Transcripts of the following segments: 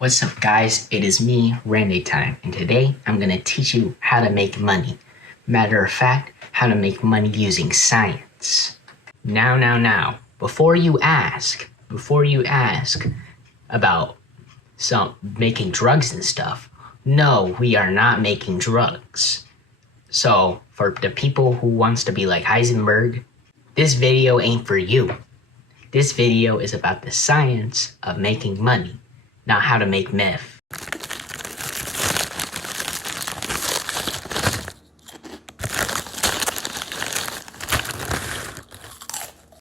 What's up guys, it is me, Randy Time, and today I'm going to teach you how to make money. Matter of fact, how to make money using science. Now, before you ask about making drugs and stuff, no, we are not making drugs. So, for the people who wants to be like Heisenberg, this video ain't for you. This video is about the science of making money, not how to make meth.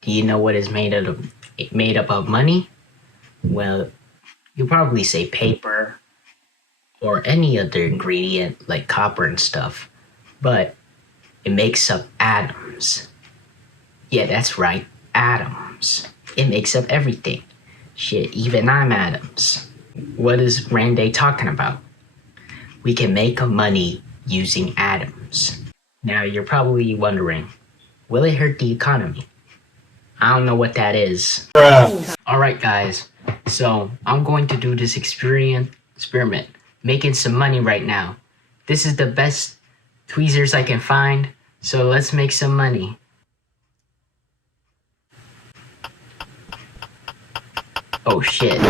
Do you know what is made up of money? Well, you probably say paper or any other ingredient like copper and stuff, but it makes up atoms. Yeah, that's right, atoms. It makes up everything. Shit, even I'm atoms. What is Randy talking about? We can make money using atoms. Now you're probably wondering, will it hurt the economy? I don't know what that is. Alright guys, so I'm going to do this experiment, making some money right now. This is the best tweezers I can find, so let's make some money. Oh shit.